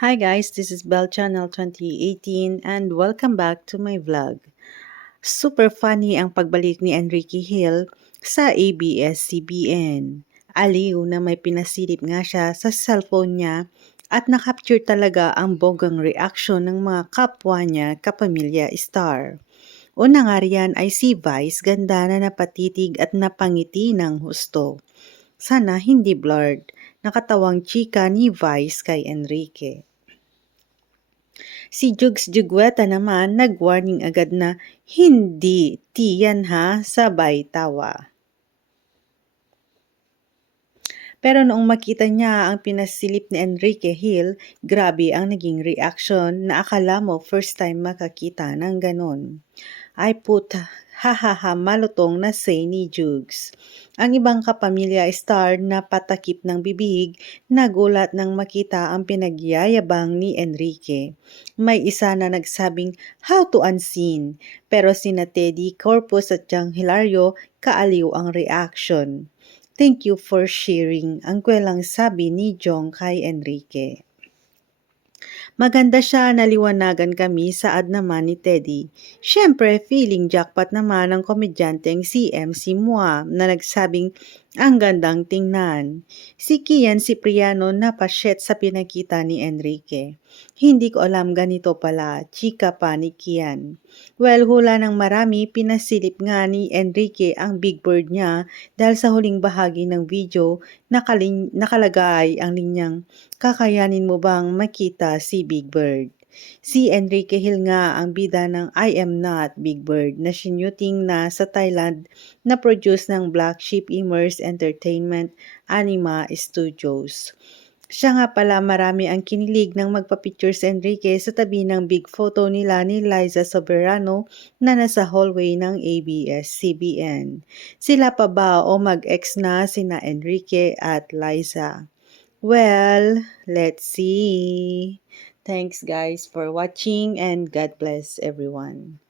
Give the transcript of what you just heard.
Hi guys, this is Bell Channel 2018 and welcome back to my vlog. Super funny ang pagbalik ni Enrique Hill sa ABS-CBN. Aliw na may pinasilip nga siya sa cellphone niya at nakapture talaga ang bogang reaction ng mga kapwa niya kapamilya star. Una nga riyan ay si Vice ganda na napatitig at napangiti ng husto. Sana hindi blurred, nakatawang chika ni Vice kay Enrique. Si Jugs Jugweta naman nag-warning agad na hindi tiyan ha sabay tawa. Pero noong makita niya ang pinasilip ni Enrique Hill, grabe ang naging reaction na akala mo first time makakita ng ganon. Ay puta, hahaha malutong na say ni Jugs. Ang ibang kapamilya star na patakip ng bibig, nagulat nang makita ang pinagyayabang ni Enrique. May isa na nagsabing how to unseen, pero sina Teddy Corpus at Jang Hilario kaaliw ang reaction. Thank you for sharing, ang kwelang sabi ni Jong kay Enrique. Maganda siya naliwanagan kami saad naman ni Teddy. Siyempre, feeling jackpot naman ang komedyanteng si MC Mua na nagsabing ang gandang tingnan. Si Kian Cipriano napasyet sa pinakita ni Enrique. Hindi ko alam ganito pala, chika pa ni Kian. Well, hula ng marami, pinasilip nga ni Enrique ang big bird niya dahil sa huling bahagi ng video, nakalagay ang linyang, kakayanin mo bang makita si Big Bird? Si Enrique Hill nga ang bida ng I Am Not Big Bird na sinuting na sa Thailand na produce ng Black Sheep Immerse Entertainment Anima Studios. Siya nga pala marami ang kinilig ng magpa-picture si Enrique sa tabi ng big photo nila ni Liza Soberano na nasa hallway ng ABS-CBN. Sila pa ba o mag-ex na sina Enrique at Liza? Well, let's see. Thanks guys for watching and God bless everyone.